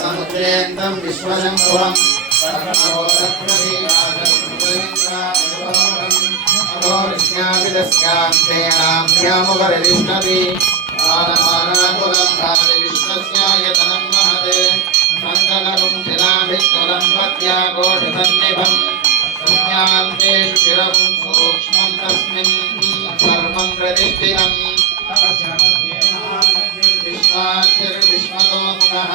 समुद्रेन्दं विश्वशम्भुवम् अधोरिष्ण्याभिदस्यान्तेनाभ्यामुपरिष्णति आनमानाकुलं भाति विश्वस्यायतनं महते मण्डलकं शिलाभित्वलं पत्या कोटिसन्निभम् संज्ञान्तेषु चिरं सूक्ष्मं तस्मिन् सर्वं प्रतिष्ठितम् विश्वाक्षिर्विश्वतो मुखः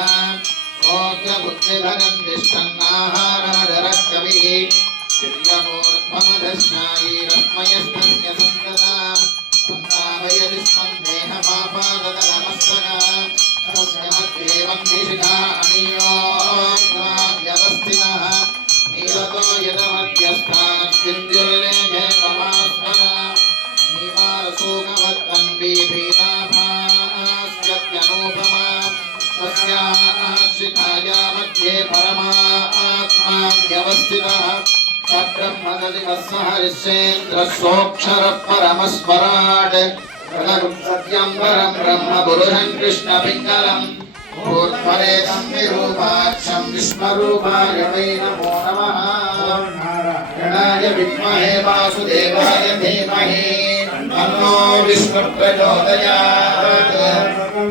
ओग्रबुद्धिभगं तिष्ठन्नाहारमदरः कविः दिव्यमूर्ध्वमदश्नायी रश्मयस्तस्य सन्तता सन्तापयति स्मं देहमापादतनमस्तका तस्य मध्येवं निशिखा अणियोऽव्यवस्थितः नीलतो यदमध्यस्थात् सिन्धुर्लेभेवमास्मरा नीवारसूकवत्तन्वी पीताभास्यत्यनूपमा तस्याश्रिताया मध्ये परमात्मा व्यवस्थितः सब्रह्मददिवः हरिश्चेन्द्रस्योऽक्षरः परमस्मराट् सत्यं परं ब्रह्म पुरुषं कृष्णपिङ्गलम् ऊर्ध्वरेतं विरूपाक्षं विश्वरूपाय वै नमो नमः गणाय विद्महे वासुदेवाय धीमहि तन्नो विष्णुप्रचोदयात्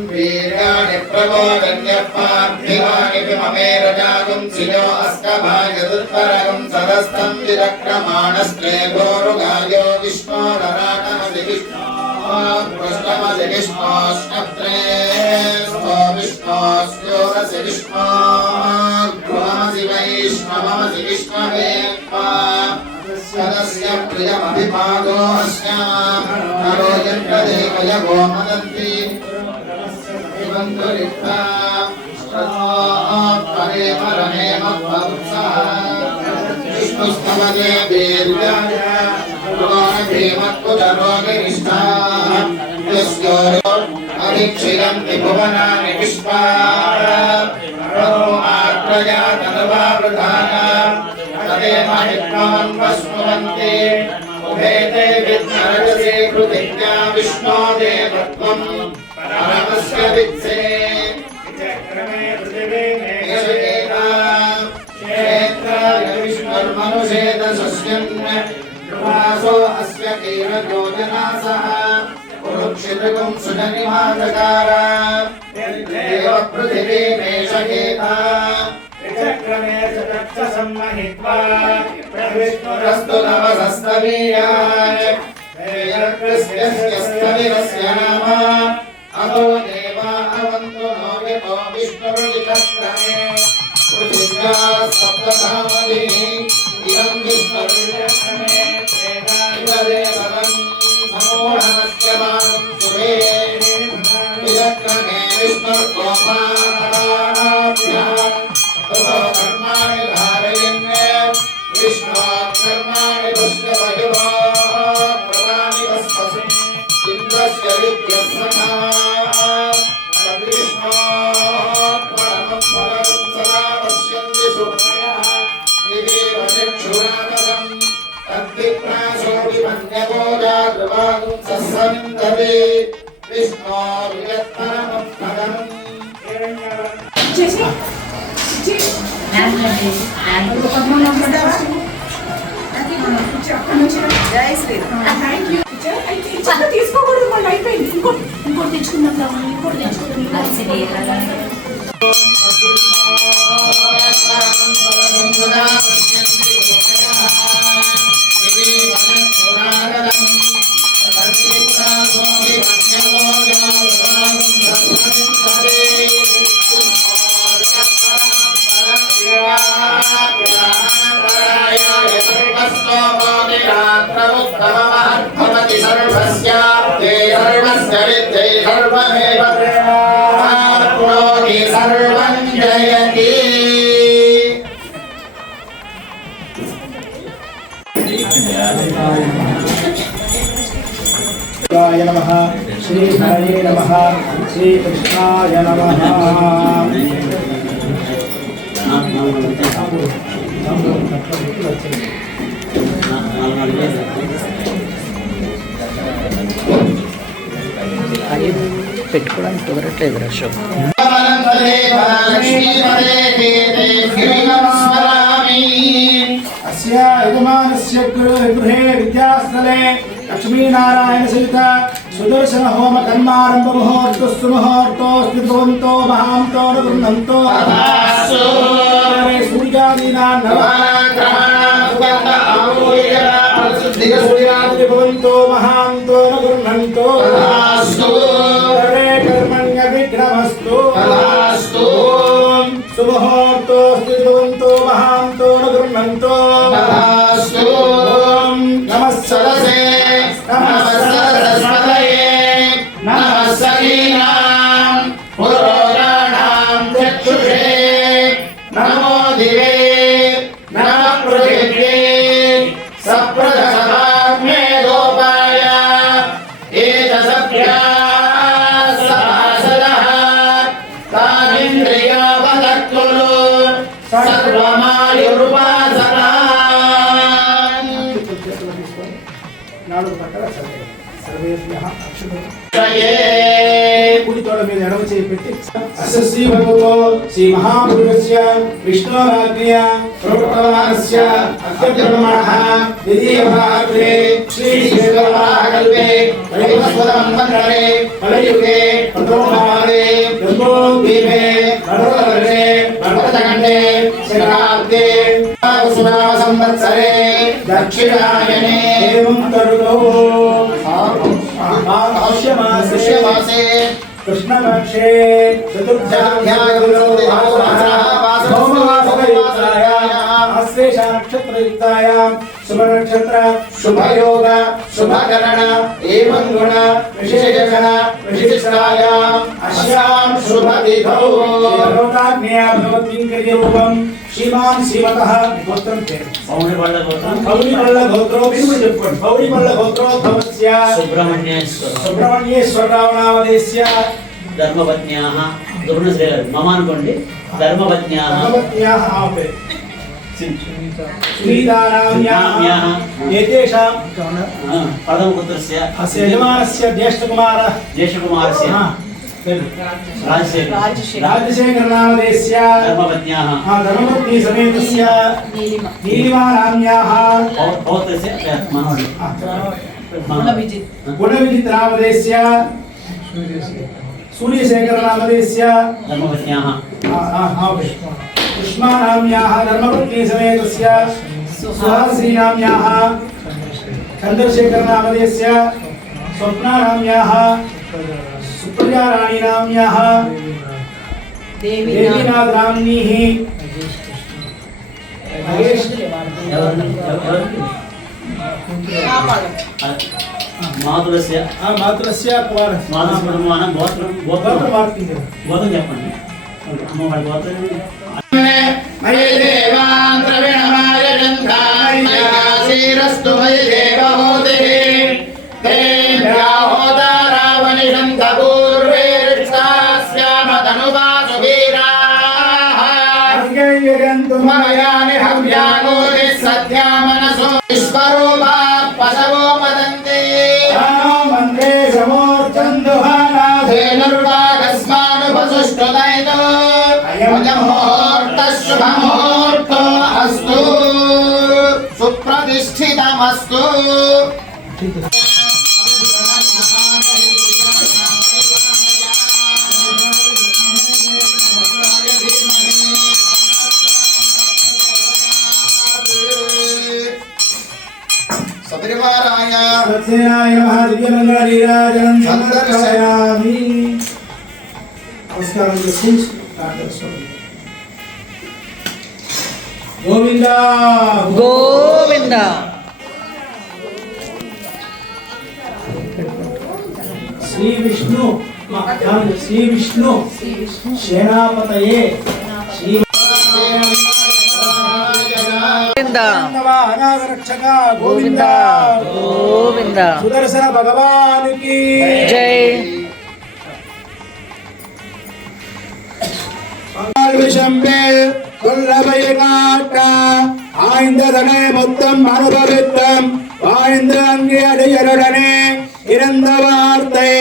वीर्याणि प्रबोधन्यः पार्थिवानि ममे रजागुंसिनो अस्कभाय दुत्तरगं सदस्तं विरक्रमाणस्त्रे गोरुगायो विष्णोरराटमसि विष्णो कृष्णमसि विष्णोष्णत्रे स्व विष्णोस्योरसि विष्णो गृहमसि वैष्णवमसि विष्णवे सदस्य प्रियमभिपादो अस्याम् नरो यन्त्रदेवयगो मदन्ति बन्धुरिक्ता परे परमे मत्वत्सः विष्णुस्तवते वीर्याय भीमत्कुलरोगिनिष्ठाः यस्योरो अधिक्षिरन्ति भुवनानि विश्वा आत्रया तनुवावृधाना तदेव हित्वान्वस्नुवन्ति उभेते विघ्नरजसे कृतिज्ञा विष्णो देवत्वम् परमस्य वित्से विचक्रमे पृथिवी मेषकेता क्षेत्राय विष्णुर्मनुषेदशस्यन् ध्रुवासो अस्य कीरयोजनासः कुरुक्षितृगुं सुजनिवाचकार देव पृथिवी मेषकेता विचक्रमे चक्षसम्महित्वा प्रविष्णुरस्तु नवसस्तवीयाय यज्ञस्तविरस्य नाम अतो देवा अवन्तु नो यतो विष्णुर्विचक्रमे पृथिव्या सप्तधामभिः इदं विष्णुर्विचक्रमे प्रेतायुधदेवतं समूढमस्यमानं सुरे विचक्रमे विष्णुर्गोपाभ्याः ततो कर्माणि धारयन् विष्णो कर्माणि पुष्यवयुः प्रवाणि वस्पसि इन्द्रस्य विद्यस्सखा तद्विष्णो परमं पदं सदा पश्यन्ति सूर्यः दिवीव चक्षुरादरम् तद्विप्रासोऽभिमन्यवो जागृवागुंसः समिन्दति विष्णोर्यत्परमं पदम् జై శ్రీరామ్ థ్యాంక్ యూ తీసుకోకూడదు మళ్ళీ అయిపోయింది ఇంకోటి తెచ్చుకుందాం ఇంకోటి తెచ్చుకుందాం भवति सर्वस्याप्ते सर्वस्य विद्ये सर्वमेव प्राप्नोति सर्वं जयति शिवाय नमः श्री हरये नमः श्री कृष्णाय नमः పెట్టుకోవడానికి కుదరట్లేదు రష్ श्रीमते लक्ष्मीपते देवेभ्यो नमस्मरामि अस्य यजमानस्य गृहे विद्यास्थले लक्ष्मीनारायण सहित सुदर्शन होम कर्मारंभ मुहूर्तस्तु मुहूर्तोऽस्ति भवन्तो महान्तो न गृह्णन्तो सूर्यादीना सूर्यादि भवन्तो महान्तो न गृह्णन्तो कर्मण्य विघ्नमस्तु सुमुहूर्तोऽस्ति भवन्तो महान्तो न गृह्णन्तो नमः सरसे नमः सरस्वतये नमः सखीनां पुरोगाणां चक्षुषे नमो दिवे नमः पृथिव्ये सप्रदशताग्ने गोपाय एतसभ्या सभासदः तानिन्द्रियावदक्कुलु सर्वमायुरुपासना నాలుగు పట్టల సర్వేభ్యః అక్షుభ్యం జయే కుడి తోడ మీద ఎడమ చేయి పెట్టి అస్య భగవతో శ్రీ మహాపురుషస్య విష్ణోరాజ్ఞయ ప్రోక్తమానస్య అత్యబ్రహ్మణః ద్వితీయభాగే శ్రీ శ్రీకల్పే వైవస్వతం మండలే కలయుగే ప్రథమమాదే గంగోదీపే నడవలే భరతఖండే శరాబ్దే కుసుమ సంవత్సరే దక్షిణాయనే ఏవం తరుతో मासे कृष्णपक्षे नक्षत्रयुक्तायां शुभनक्षत्र शुभयोग शुभकरण एवं गुण विशेषण विशिष्टायाम् अस्यां शुभतिथौ भगवताज्ञया भगवद्विङ्करीरूपं श्रीमान् श्रीमतः गोत्रं पौरिपल्ल गोत्रोद्भवस्य सुब्रह्मण्येश्वरराव नामधेयस्य धर्मपत्न्याः मम अनुकोंडि धर्मपत्न्याः सुनीतानाम्याः एतेषां प्रथमपुत्रस्य अस्य यजमानस्य ज्येष्ठकुमारस्य राजशेखर नामधेयस्य धर्मपत्न्याः धर्मपत्नी समेतस्य नीलिमानाम्याः पौत्रस्य गुणविजित नामधेयस्य सूर्यशेखर नामधेयस्य धर्मपत्न्याः पुष्मानाम्याः धर्मपत्नी समेतस्य सुहासिनी नाम्याः चंद्रशेखर नामधेयस्य स्वप्नानाम्याः सुप्रजा राणी नाम्याः देवीनाथ रामनीः मातुलस्य मातुलस्य कुमारस्य गोत्रं చెప్పండి అమ్మవారి గోత్రం मयि देवान् द्रविणमाय गन्धासीरस्तु मयि देवहोतिः तेभ्याहोदारावनिषन्त पूर्वे ऋक्षास्यामतनुवासु वीराः ममयानि हव्यानोरिः सद्या मनसो विश्वरूपा पशवो मदन्ति मन्त्रे धेनुर्वागस्मानुपसुष्टुदैतो अयमुहूर्तः शुभमुहूर्तो अस्तु सुप्रतिष्ठितमस्तु सपरिवाराय सत्सेनाय नमः दिव्यमङ्गलनीराजनं संदर्शयामि नमस्कारं कृष्ण गोविंद गोविंद श्री विष्णु सेनापतये श्री गोविंद रक्षक गोविंद गोविंद सुदर्शन भगवान की जय विशंबे कुल्लभयकाट आइंदने मुत्तम अनुभवित्तम आइंद अंगे अडयरडने இறந்த வார்த்தை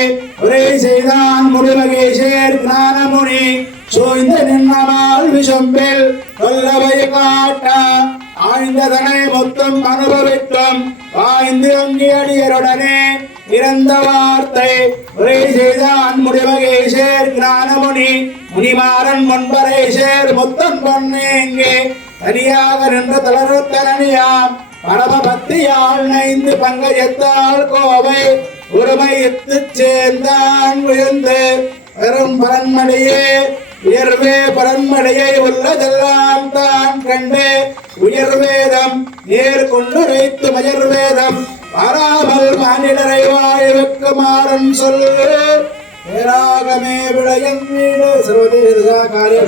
ஒரே செய்தான் முடிவகேசேர் ஞானமுனி சோய்ந்த நின்னமால் விஷம்பில் கொல்லவை காட்டா ஆய்ந்ததனை மொத்தம் அனுபவித்தும் பாய்ந்து அங்கியடியருடனே இறந்த வார்த்தை ஒரே செய்தான் முடிவகேசேர் ஞானமுனி முனிமாறன் முன்பரேசேர் முத்தன் பொன்னேங்கே தனியாக நின்ற தளர்த்தனியாம் பரம பக்தியால் நைந்து பங்கஜத்தால் கோவை ஒருமை எத்துச் சேர்ந்தான் உயர்ந்து பெரும் பரன்மடையே உயர்வே பரன்மடையை உள்ளதெல்லாம் தான் கண்டு உயர்வேதம் நேர் கொண்டுரைத்து மயர்வேதம் பாராமல் மானிடரை வாழ்வுக்கு மாறன் சொல்லு பேராகமே விளையம் வீடு சர்வதேச காரிய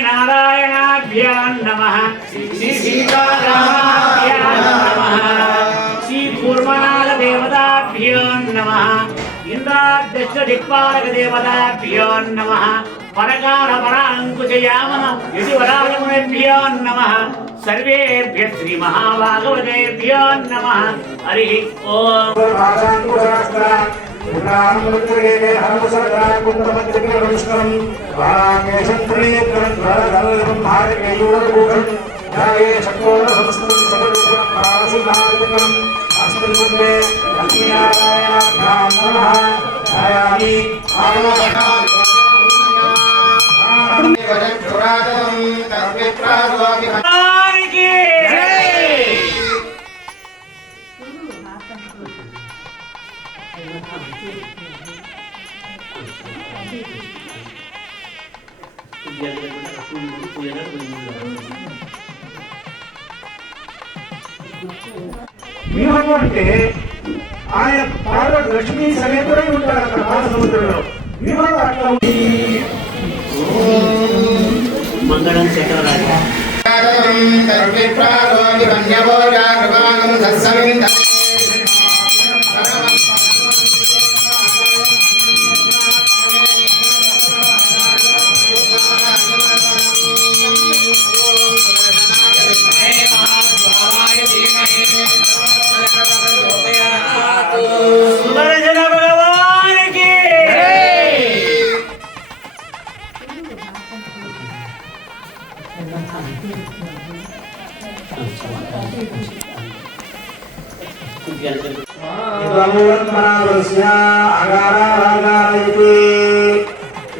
नारायणाभ्यां नमः श्री सीतारामाभ्यां नमः श्री कूर्मनाल देवताभ्यो नमः इंद्राद्यश्च दिक्पालक देवताभ्यो नमः परकार परांकुशयामः यतिवराजमुनेभ्यो नमः सर्वेभ्यः श्री महाभागवतेभ्यो नमः हरि ओम వ్యూహము అంటే ఆయన పార్వతి లక్ష్మీ సమేతుడై ఉంటారు అక్కడ పాల సముద్రంలో వ్యూహంలో అట్లా మంగళం చక్రరాజు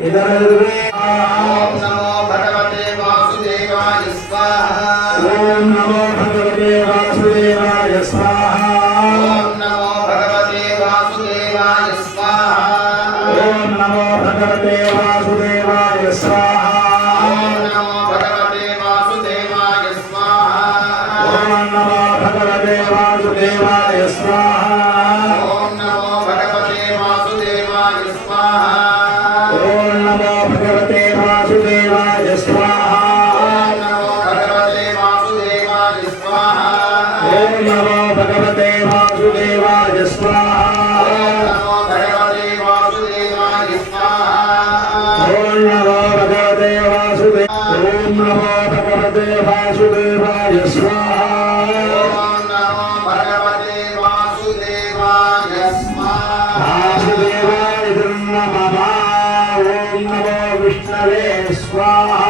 ఓం నమో భగవతే వాసుదేవాయ స్వాహా ఓం నమో భగవతే వాసుదేవాయ స్వాహా ఓం నమో భగవతే వాసుదేవాయ స్వాహా ఓం నమో భగవతే వాసుదేవాయ స్వాహా ఓం నమో భగవతే వాసుదేవాయ స్వాహా ఓం నమో భగవతే వాసుదేవాయ స్వాహా ఓం నమో భగవతే వాసుదేవాయ స్వాహా ఓం నమో భగవతే వాసుదేవాయ స్వాహా ఓం నమో భగవతే వాసుదేవాయ స్వాహా ఓం నమో భగవతే వాసుదేవాయ స్వాహా ఓం నమో భగవతే వాసుదేవాయ స్వాహా వాసుదేవాయ నమః ఓం నమో విష్ణవే స్వాహా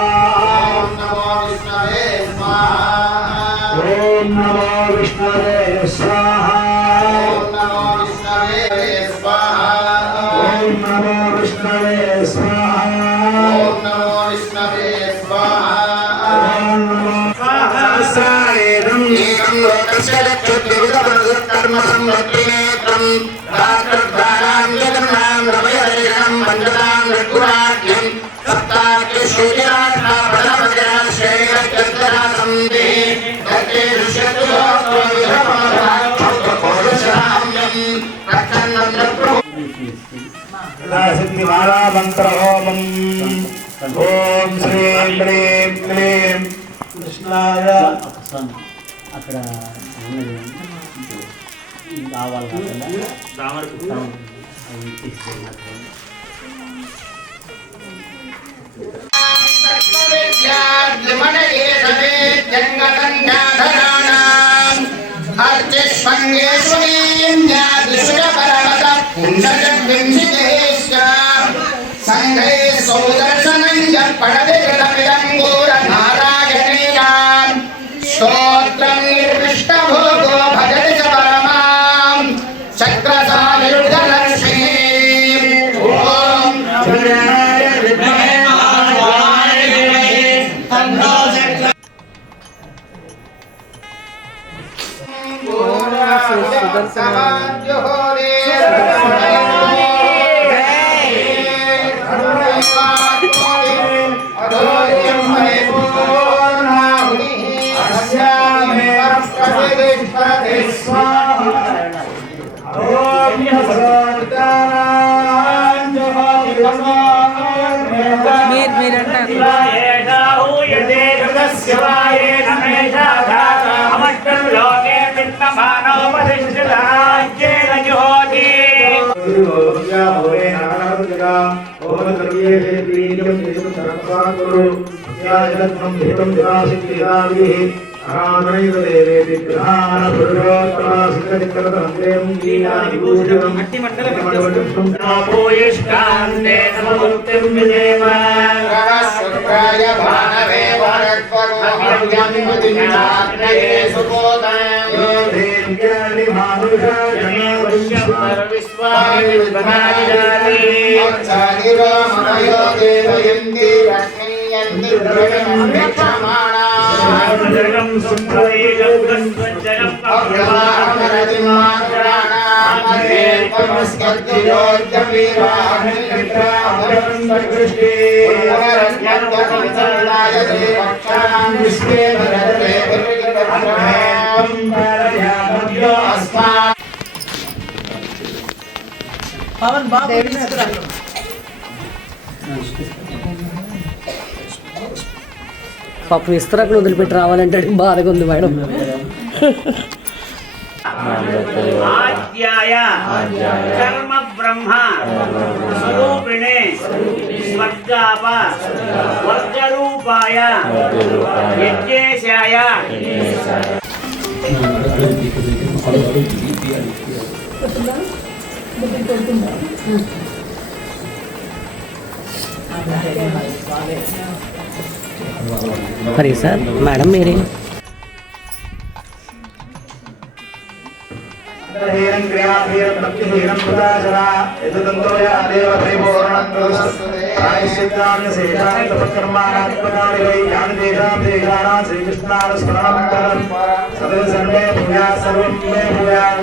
ఓం నమో విష్ణవే స్వాహా ఓం నమో విష్ణవే స్వాహా ఓం నమో విష్ణవే స్వాహా ఓం నమో విష్ణవే స్వాహా ఓం నమో విష్ణవే స్వాహా ఓం నమో సహస్రాయేదం ఏకం లోకస్య కర్మ సంవత్తినేత్రం రాత్రధారాం జగన్నాం రమయరేణం పంచదాం రఘురాజ్యం సప్తాఖ్యశ్రీరాజ్ఞా పరమజాశ్రేయచంద్రాసం దే తతే ఋష్యతులోక్తో విరమోదాక్షౌతకోదశామ్యం రక్షన్నంద్రప్రభు సిద్ధిమాలా మంత్ర హోమం ఓం శ్రీం క్లీం క్లీం కృష్ణాయ అక్కడ కావాలి అవి తీసుకెళ్ళి స్తోత్రం నిర్విష్టభోగో భజతి చ పరమాం చక్రసానిరుద్ధలక్ష్మీ ఓం శుక్రాయ భానవే వరక్వరో అభ్యమిమతినాగ్నయే సుకోదాయ విశ్వాని విద్ధాని అచ్చానిరో మనయో దేవయంతి రత్నయంతి ద్రవ్యమాణా జగం సుందరీగం గంధ్వజగం పవన్ బాబు పాపం ఇస్తరాకులు వదిలిపెట్టి రావాలంటే బాధగా ఉంది మేడం. ఆద్యాయ కర్మ బ్రహ్మ స్వరూపిణే స్వర్గాప వర్గరూపాయ యజ్ఞేశాయ మరి సార్ మేడం మీరే క్రియా वीरं भक्तिहीनं प्रदाचरा यदुदन्तो या देव परिपूर्णं प्रदस्तुते प्रायश्चित्तानि सेतानि तपकर्माणात्मकानि वै यानि तेषां देशानां श्रीकृष्णानुस्मरणं परं सर्वे भूयात् सर्वं मे भूयात्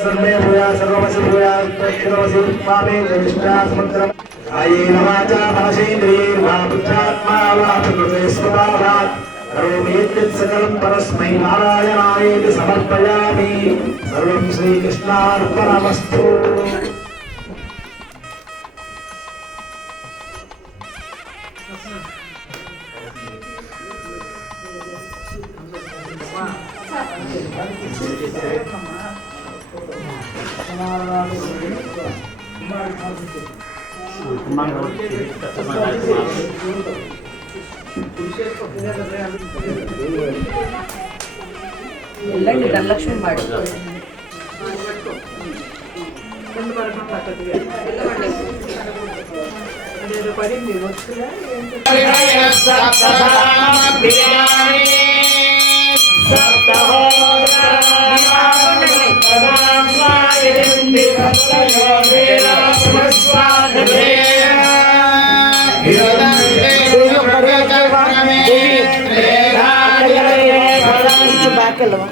सर्वे भूयात् सर्वमसि भूयात् प्रक्षिणमसि मामे जयिष्ठास्मन्त्रम् कायेन वाचा मनसेन्द्रियैर्वा बुद्ध्यात्मा वा प्रकृते स्वभावात् करोमि यत् सकलं परस्मै नारायणायेति समर्पयामि सर्वं श्रीकृष्णार्पणमस्तु వెళ్ళండి ధనలక్ష్మి వాడు పడింది వస్తుందా బ్యాక్ వెళ్ళవా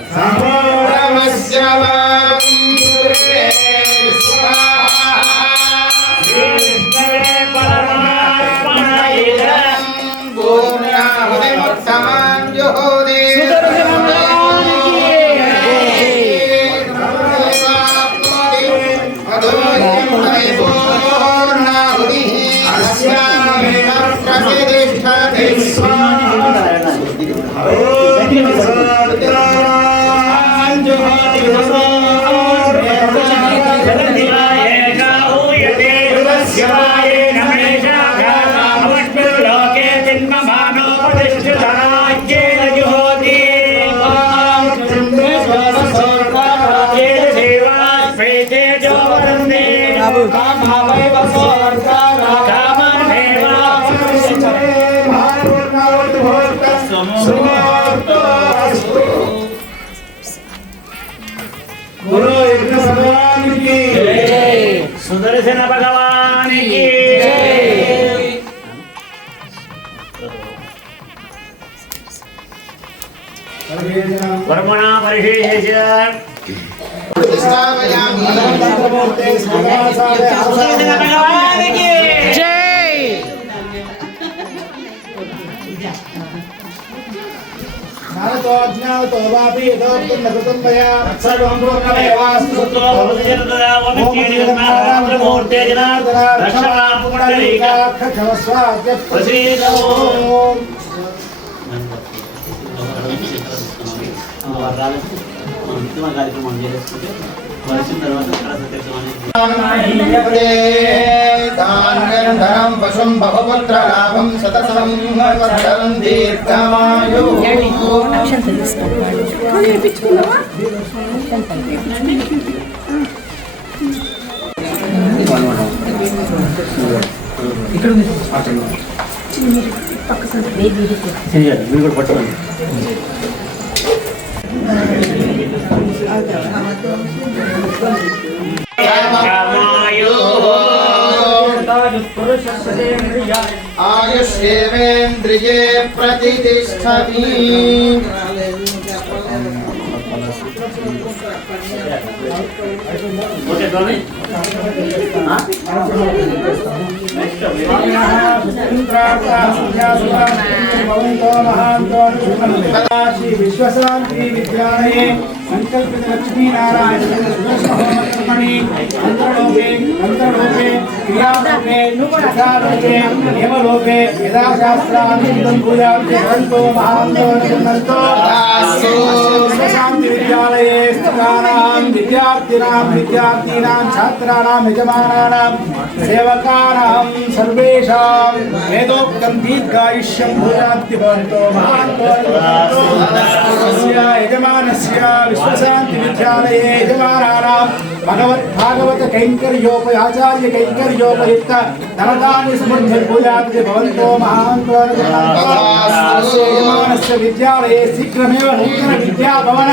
సుదర్శన భగవానికి వర్మణా పరిశేష సుదర్శన భగవానికి ज्ञातो वापि यथोक्तं न कृतं मया सर्वं पूर्णमेवास्तु मूर्ते जनार्दन रक्षणापुण्डरीका కార్యక్రమం చేసుకుంటే వచ్చిన తర్వాత ధనం పశుం బహుపుత్ర లాభం శతసం వర్ధనం దీర్ఘమాయు మీరు కూడా పట్టుకోండి आयुष्येवेन्द्रिये प्रतिष्ठति श्री विश्वशांति विद्यालये संकल्पित लक्ष्मी नारायण कर्मणि अंतरलोके क्रियालोके यथालोके नियमलोके यदा शास्त्राणि भूयान्तो महान्तो विश्वशांति विद्यालये स्थितानां विद्यार्थीनां छात्राणां यजमानानां सेवकानां सर्वेषां वेदोक्तं दीर्घायुष्यं भूयाद्भवन्तो महान्तो यजमानस्य विश्वशांति विद्यालये यजमानानां भगवत कैंकर्योपयाचार्य कैंकर्योपयुक्त धनदानि समृद्धि भूयाद् भवन्तो महान्तो यजमानस्य विद्यालये शीघ्रमेव नूतन विद्याभवन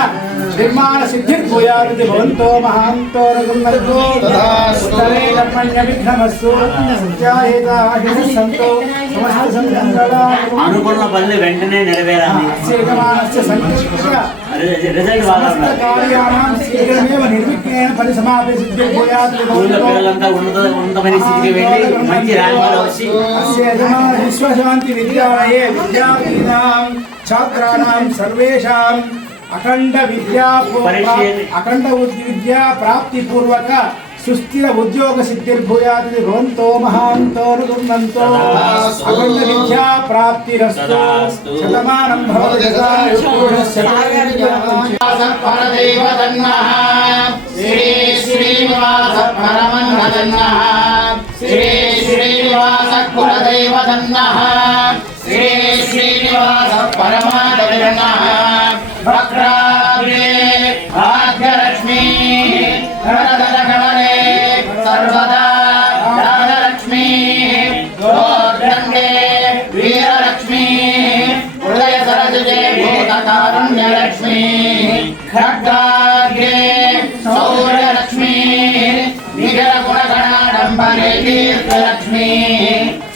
నిర్మాణ సిద్ధిర్భూయాది భవంతో మహాంతో రఘున్నతో ఉత్తరే కర్మణ్య విఘ్నమస్సు సత్యాయేతాహిన సంతో సమస్త సంగళాలు అనుకున్న పనులు వెంటనే నెరవేరాలి. సేకమానస్య సంకృష్య రిజల్ట్ బాగా సమస్త ఉండాలి. కార్యాణం శీఘ్రమేవ నిర్విఘ్నేన పరిసమాప్య సిద్ధిర్భూయాది ఊళ్ళో భవంతో పిల్లలంతా ఉన్నతమైన స్థితికి వెళ్ళి మంచి ర్యాంకులు వచ్చి అస్య యజమాన విశ్వశాంతి విద్యాలయే విద్యార్థినాం ఛాత్రాణాం సర్వేషాం అఖండ విద్యా ప్రాప్తి పూర్వక సుస్థిర ఉద్యోగ సిద్ధిర్భూయాది భవంతో మహాంతో రఘునంతో అఖండ విద్యా ప్రాప్తిరస్తు శతమానం భవతి పరదేవదన్నః శ్రీ శ్రీనివాస పరమన్నదన్నః శ్రీ శ్రీనివాస కులదేవదన్నః శ్రీ శ్రీనివాస పరమాదన్నః వక్రాగ్రే భాగ్యలక్ష్మీ ధనధనగణనే సర్వదా రాజలక్ష్మీ గోర్గంగే వీరలక్ష్మీ హృదయ సరజే భూతకారుణ్యలక్ష్మీ ఖడ్గాగ్రే సౌర్యలక్ష్మీ నిఖిల గుణగణాడంబరే కీర్తిలక్ష్మీ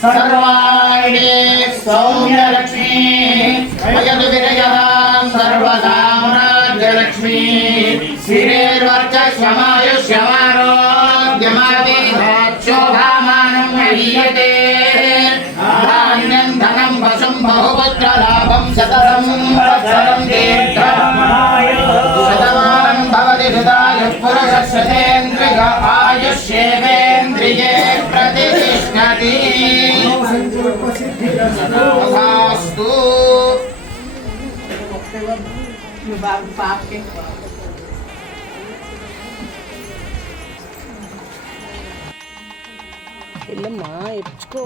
సర్వాణి సౌమ్యలక్ష్మీ వయదు విరయదాం సర్వసామ్రాజ్యలక్ష్మీ శ్రీర్వర్చస్వమాయుష్యమారోగ్యమావేదాక్షోభామానం మహీయతే ధాన్యం ధనం వశం బహుపుత్రలాభం శతసం వత్సరం శతమానం భవతి హృదాయుః పురుషः శతేంద్రియ ఆయుష్యేవేంద్రియే ప్రతిష్ఠతి తథాస్తు. వెళ్ళమ్మా ఎప్పుకో